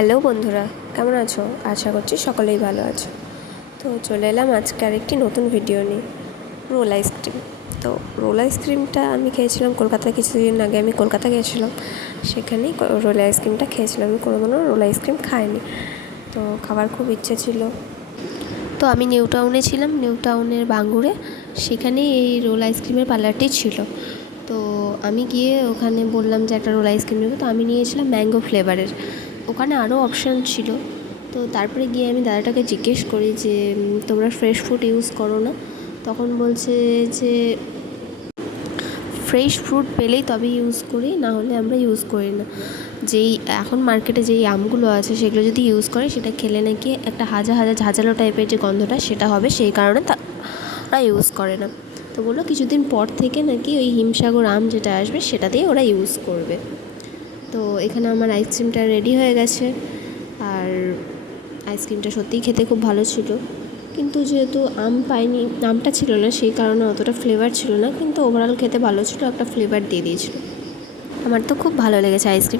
Hello বন্ধুরা, কেমন আছো? আশা করছি সকলেই ভালো আছো। তো চলে এলাম আজকে আরেকটি নতুন ভিডিও নিয়ে, রোল আইসক্রিম। তো রোল আইসক্রিমটা আমি খেয়েছিলাম কলকাতায়, কিছুদিন আগে আমি কলকাতা গিয়েছিলাম, সেখানেই রোল আইসক্রিমটা খেয়েছিলাম। আমি কোনোদিনও রোল আইসক্রিম খাইনি, তো খাবার খুব ইচ্ছে ছিল। তো আমি নিউ টাউনে ছিলাম, নিউ টাউনের বাঙ্গুরে, সেখানেই এই রোল আইসক্রিমের পার্লারটি ছিল। তো আমি গিয়ে ওখানে বললাম যে একটা রোল আইসক্রিম নেবো। তো আমি নিয়েছিলাম ম্যাঙ্গো ফ্লেভারের। ওখানে আরও অপশান ছিল। তো তারপরে গিয়ে আমি দাদাটাকে জিজ্ঞেস করি যে তোমরা ফ্রেশ ফ্রুট ইউজ করো না? তখন বলছে যে ফ্রেশ ফ্রুট পেলেই তবে ইউজ করি, না হলে আমরা ইউজ করি না। যেই এখন মার্কেটে যেই আমগুলো আছে সেগুলো যদি ইউজ করে সেটা খেলে নাকি একটা হাজা ঝাঁঝালো টাইপের যে গন্ধটা সেটা হবে, সেই কারণে ওরা ইউজ করে না। তো বললো কিছুদিন পর থেকে নাকি ওই হিমসাগর আম যেটা আসবে সেটা দিয়ে ওরা ইউজ করবে। তো এখানে আমার আইসক্রিমটা রেডি হয়ে গেছে। আর আইসক্রিমটা সত্যিই খেতে খুব ভালো ছিল, কিন্তু যেহেতু আম পাইনি, আমটা ছিল না, সেই কারণে অতটা ফ্লেভার ছিল না, কিন্তু ওভারঅল খেতে ভালো ছিল, একটা ফ্লেভার দিয়ে দিয়েছিল। আমার তো খুব ভালো লেগেছে আইসক্রিম।